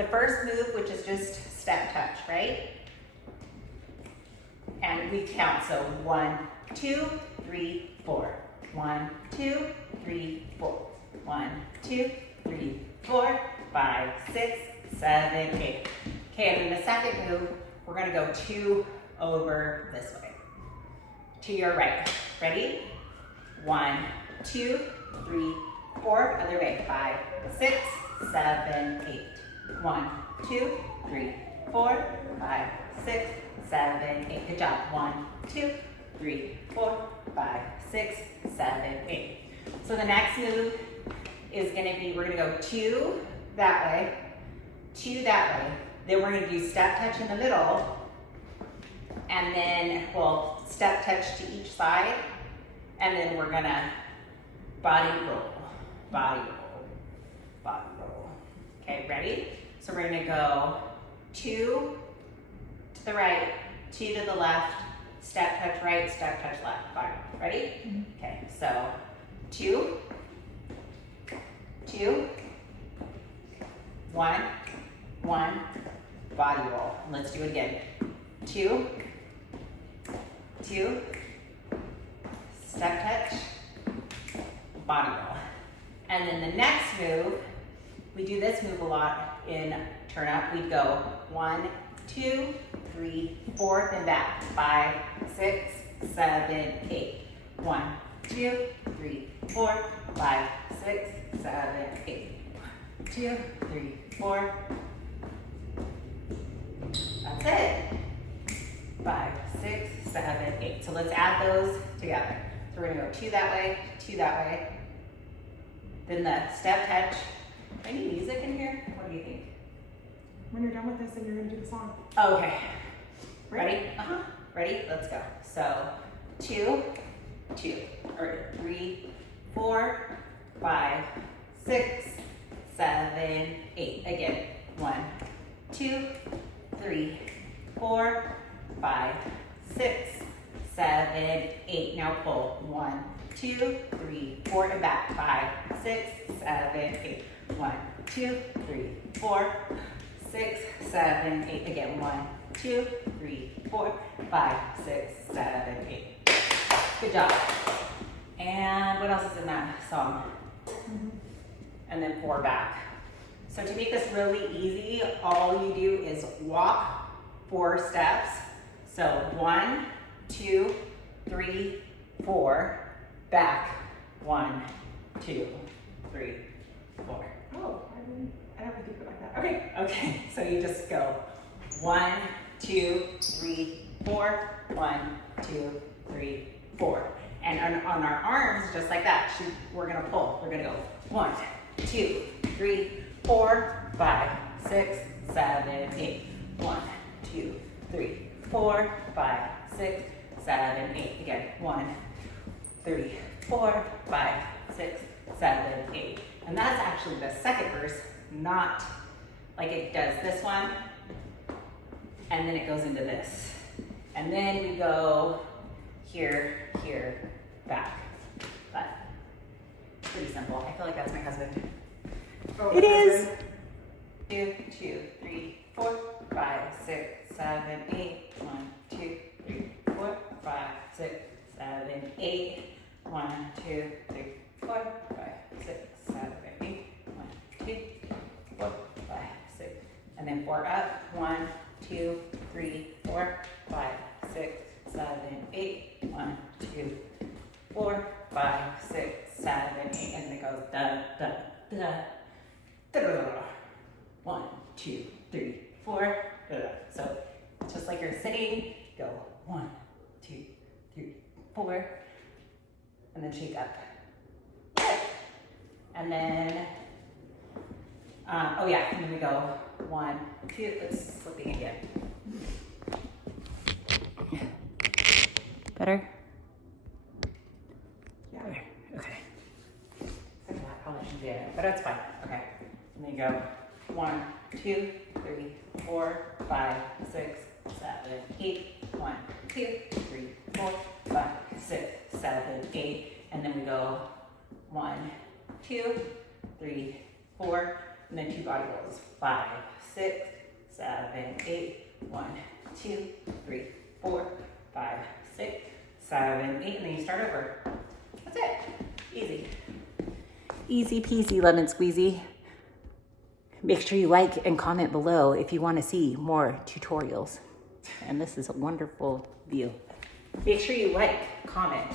the first move, which is just step touch, right? And we count, so 1, 2, 3, 4. 1, 2, 3, 4. 1, 2, 3, 4, 5, 6, 7, 8. Okay, and then the second move, we're gonna go 2 over this way. To your right. Ready? 1, 2, 3, 4. Other way. 5, 6, 7, 8. 1, 2, 3, 4, 5, 6, 7, 8. Good job. 1, 2, 3, 4, 5, 6, 7, 8. So the next move is gonna be, we're gonna go 2 that way, 2 that way. Then we're gonna do step touch in the middle, and then we'll step touch to each side, and then we're gonna body roll, body roll, body roll. Okay, ready? So we're gonna go 2 to the right, 2 to the left, step touch right, step touch left, body roll. Ready? Mm-hmm. Okay, so 2, 2, 1, 1, body roll. Let's do it again. 2, 2, step touch, body roll. And then the next move, we do this move a lot in turn up. We'd go 1, 2, 3, 4, then back. 5, 6, 7, 8. 1, 2, 3, 4, 5, 6, 7, 8. 1, 2, 3, 4. That's it. 5, 6, 7, 8. So let's add those together. So we're gonna go 2 that way, 2 that way. Then the step touch. Any music in here? What do you think? When you're done with this, then you're gonna do the song. Oh, okay. Ready? Uh-huh. Ready? Let's go. So 2, 2, or 3, 4, 5, 6, 7, 8. Again. 1, 2, 3, 4, 5, 6, 7, 8. Now pull. 1, 2, 3, 4, and back. 5, 6, 7, 8. 1, 2, 3, 4, 6, 7, 8. Again. 1, 2, 3, 4, 5, 6, 7, 8. Good job. And what else is in that song? Mm-hmm. And then 4 back. So to make this really easy, all you do is walk 4 steps. So 1, 2, 3, 4, back. 1, 2, 3, 4. Oh, I never think of it like that. Okay. Okay, so you just go 1, 2, 3, 4, 1, 2, 3, 4. And on our arms, just like that, we're gonna pull. We're gonna go 1, 2, 3, 4, 5, 6, 7, 8. 1, 2, 3, 4, 5, 6, 7, 8. Again, 1, 3, 4, 5, 6, 7, 8. And that's actually the second verse, not like it does this one, and then it goes into this. And then we go here, here, back. But pretty simple. I feel like that's my husband. Oh, It is. 2, 2, 3, 4, 5, 6, 7, 8. 1, 2, 3, 4, 5, 6, 7, 8. 1, 2, 3, 4, 5, 6, 7, 8. 1, 2, 4, 5, 6. And then 4 up. 1, 2, 3, 4, 5, 6, 7, 8. 1, 2, 4, 5, 6, 7, 8. And then it goes da da da da da da. 1, 2, 3, 4. Da, da. So just like you're sitting, go 1, 2, 3, 4, and then shake up. And then, oh yeah, and then we go 1, 2. It's slipping again. Better? Yeah. Okay. Second that probably should be it, but it's fine. Okay. And then you go 1, 2, 3, 4, 5, 6, 7, 8. 1, 2, 3, 4, 5, 6, 7, 8. And then we go 1, 2, 3, 4, and then 2 body rolls. 5, 6, 7, 8. 1, 2, 3, 4, 5, 6, 7, 8. And then you start over. That's it. Easy. Easy peasy lemon squeezy. Make sure you like and comment below if you want to see more tutorials. And this is a wonderful view. Make sure you like, comment,